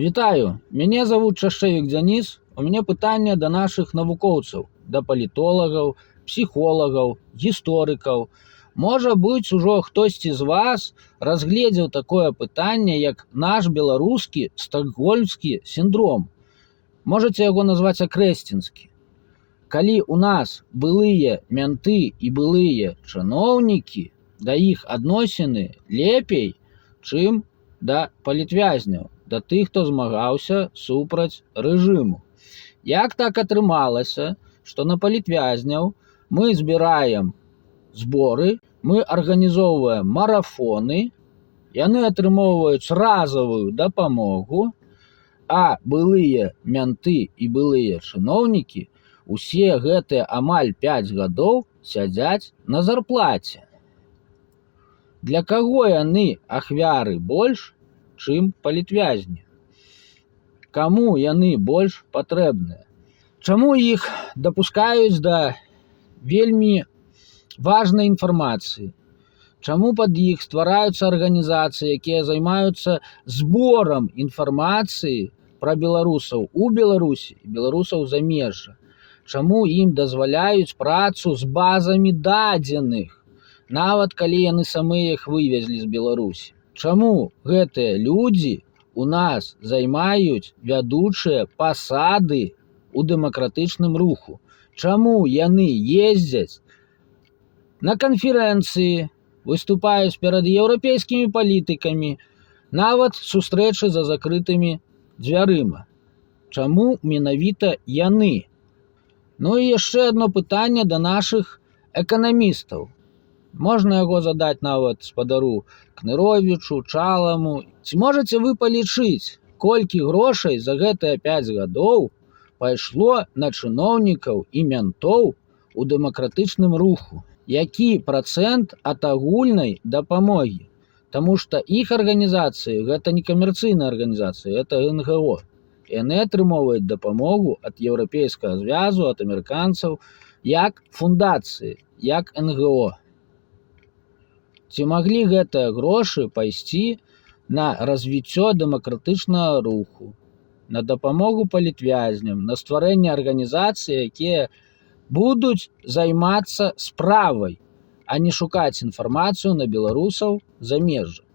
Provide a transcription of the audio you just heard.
Вітаю, мяне зовут Чашчевік Дзяніс. У мяне пытанне да нашых навукоўцаў, да палітолагаў, псіхолагаў, гісторыкаў. Можа быць, ужо хтосьці з вас разгледзеў такое пытанне, як наш беларускі стакгольмскі сіндром. Можаце яго назваць акрэсцінскі. Калі у нас былыя менты і былыя чыноўнікі, да іх адносіны лепей, чым да палітвязняў, да тых, хто змагаўся супраць рэжыму. Як так атрымалася, што на палітвязняў мы збіраем зборы, мы арганізоўваем марафоны, яны атрымоўваюць разавую дапамогу, а былыя менты і былыя чыноўнікі усе гэтыя амаль 5 гадоў сядзяць на зарплаце. Для каго яны ахвяры больш, чым палітвязні? Каму яны больш патрэбныя? Чаму іх дапускаюць да вельмі важнай інфармацыі? Чаму пад іх ствараюцца арганізацыі, якія займаюцца зборам інфармацыі пра беларусаў у Беларусі і беларусаў замежжа? Чаму ім дазваляюць працу з базамі дадзеных, нават калі яны самыя іх вывезлі з Беларусі? Чаму гэтыя людзі у нас займаюць вядучыя пасады у дэмакратычным руху? Чаму яны ездзяць на канферэнцыі, выступаюць перад еўрапейскімі палітыкамі, нават сустрэчы за закрытымі дзвярыма? Чаму менавіта яны? Ну і яшчэ одно пытанне да нашых эканамістаў. Можна яго задаць нават спадару Кныровічу, Чаламу. Ці можаце вы палічыць, колькі грошай за гэтыя 5 гадоў пайшло на чыноўнікаў і ментоў у дэмакратычным руху? Які працэнт ад агульнай дапамогі? Таму што іх арганізацыі гэта не камерцыйныя арганізацыі, это НГО. Яны атрымоўваюць дапамогу ад еўрапейскага звязу, ад амерыканцаў, як фундацыі, як НГО. Ці маглі гэтыя грошы пайсці на развіццё дэмакратычнага руху, на дапамогу палітвязням, на стварэнне арганізацый, якія будуць займацца справай, а не шукаць інфармацыю на беларусаў замежжа?